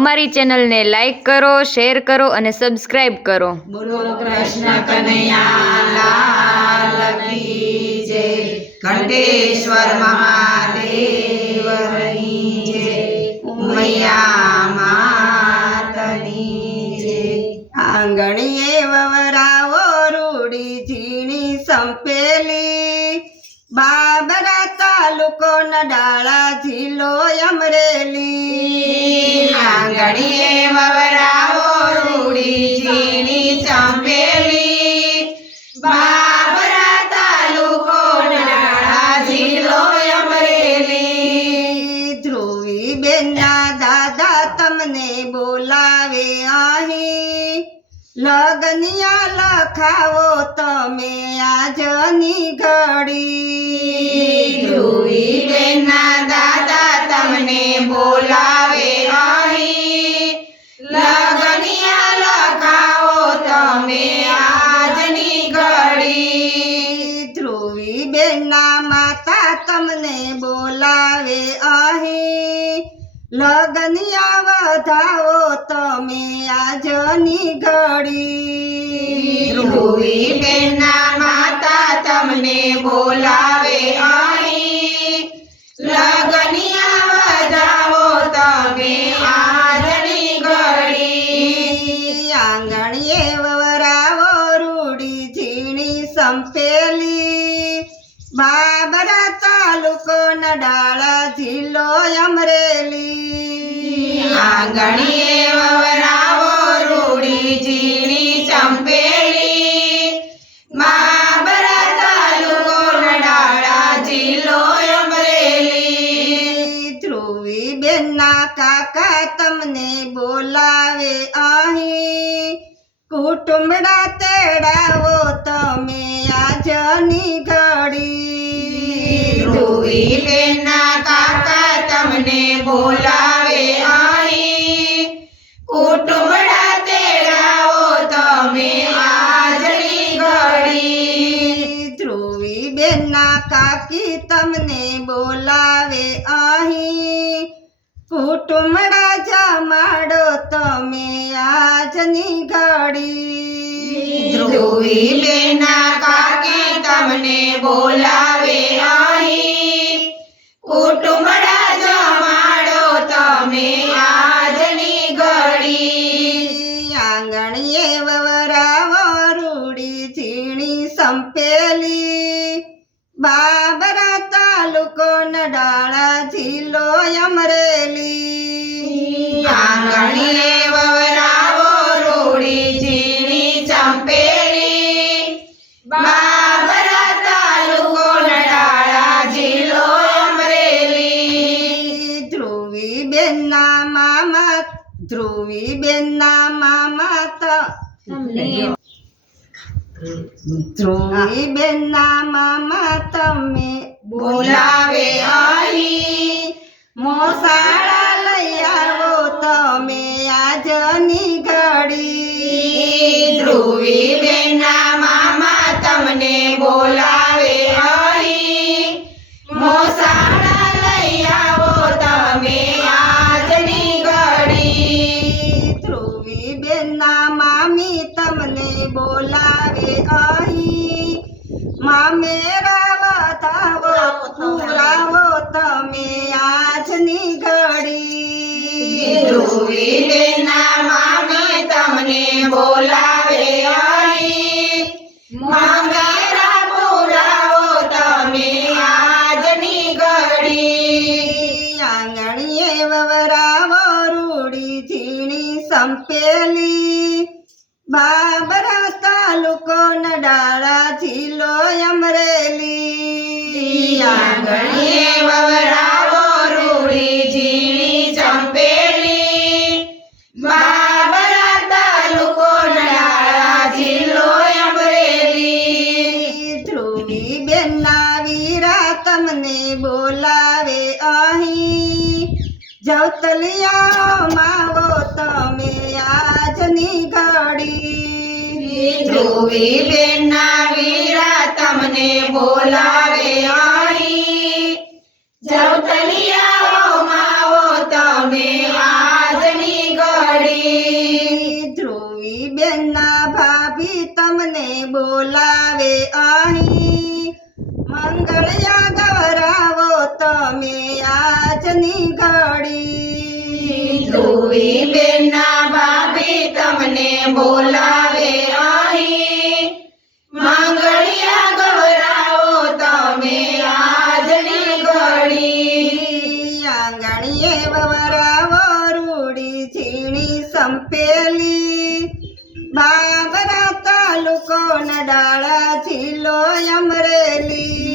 અમારી ચેનલને લાઈક કરો, શેર કરો અને સબસ્ક્રાઇબ કરો. બોલો કૃષ્ણ કનૈયા લાલ કી જય. ઘંટેશ્વર મહાદેવની જય. ઉમૈયા માતની જય. આંગણીએ વવરાવો રૂડી ઝીણી સંપેલી, બાબરા તાલુકો નડાળા જિલ્લો અમરેલી. આંગણીએ વવરાવો રૂડી ઝીણી સંપેલી, બાબરા તાલુકો નડાળા જિલ્લો અમરેલી. ધ્રુવી બેનના દાદા તમને બોલાવે અહીં, લગનિયા લખાવો તમે આજની ઘડી. ધ્રુવી બેનના દાદા તમને બોલાવે અહીં, લગનિયા લખાવો તમે આજની ઘડી. ધ્રુવી બેનના માતા તમને બોલાવે અહીં, લગનિયા વધાવો તમે આજની ઘડી. ધ્રુવી બેનના માતા તમને બોલાવે અહીં, લગનિયા વધાવો તમે આજની ઘડી. આંગણીએ વવરાવો રૂડી ઝીણી સંપેલી, બાબરા તાલુકો નડાળા જિલ્લો અમરેલી. આંગણીએ વવરાવો રૂડી ઝીણી સંપેલી, બાબરા તાલુકો નડાળા જિલ્લો અમરેલી. ધ્રુવી બેનના કાકા તમને બોલાવે અહીં, કુટુંબડા તેડાવો તમે આજની ઘડી. ધ્રુવી બેનના કાકા તમને બોલાવે અહીં, કુટુંબડા તેડાવો તમે આજની ઘડી. ધ્રુવી બેનના કાકી તમને બોલાવે અહીં, કુટુંબડા જમાડો તમે આજની ઘડી. ધ્રુવી બેનના કાકી તમને બોલાવે અહીં, કુટુંબડા જમાડો તમે આજની ઘડી. આંગણીએ વવરાવો રૂડી ઝીણી સંપેલી, બાબરા તાલુકો નડાળા જિલ્લો અમરેલી. આંગણીએ વવરાવો રૂડી ઝીણી સંપેલી, બાબરા તાલુકો નડાળા જિલ્લો અમરેલી. ધ્રુવી બેનના મામા ધ્રુવી બેનના મામા તમે બોલાવે અહીં, મોસાળા લઈ આવો તમે આજની ઘડી. ધ્રુવી બેનના મામા તમને બોલાવે અહીં, મોસાળા લઈ આવો તમે આજની ઘડી. ધ્રુવી બેનના મામી તમને બોલાવે અહીં, મામેરા વધાવો પુરાવો તમે આજની ઘડી. ધ્રુવી બેનના મામી તમને બોલાવે અહીં, મામેરા પુરાવો તમે આજની ઘડી. આંગણીએ વવરાવો રૂડી ઝીણી સંપેલી, બાબરા તાલુકો નડાળા જિલ્લો અમરેલી. આંગણીએ વવરાવો રૂડી ઝીણી સંપેલી, બાબરા તાલુકો નડાળા જિલ્લો અમરેલી. ધ્રુવી બેનના વીરા તમને બોલાવે અહીં, જવતલિયા માવો તમે આજની ઘડી. ધ્રુવી બેનના વીરા તમને બોલાવે અહીં, જવતલિયા માવો તમે આજની ભાભી તમને બોલાવે અહીં મંગળિયા ગવરાવો તમે આજની ઘડી ધ્રુવી બેનના ભાભી તમને બોલાવે અહીં માંગળિયા ગવરાવો તમે આજની ઘડી આંગણીએ વવરાવો રૂડી ઝીણી સંપેલી બાબરા તાલુકો નડાળા જિલ્લો અમરેલી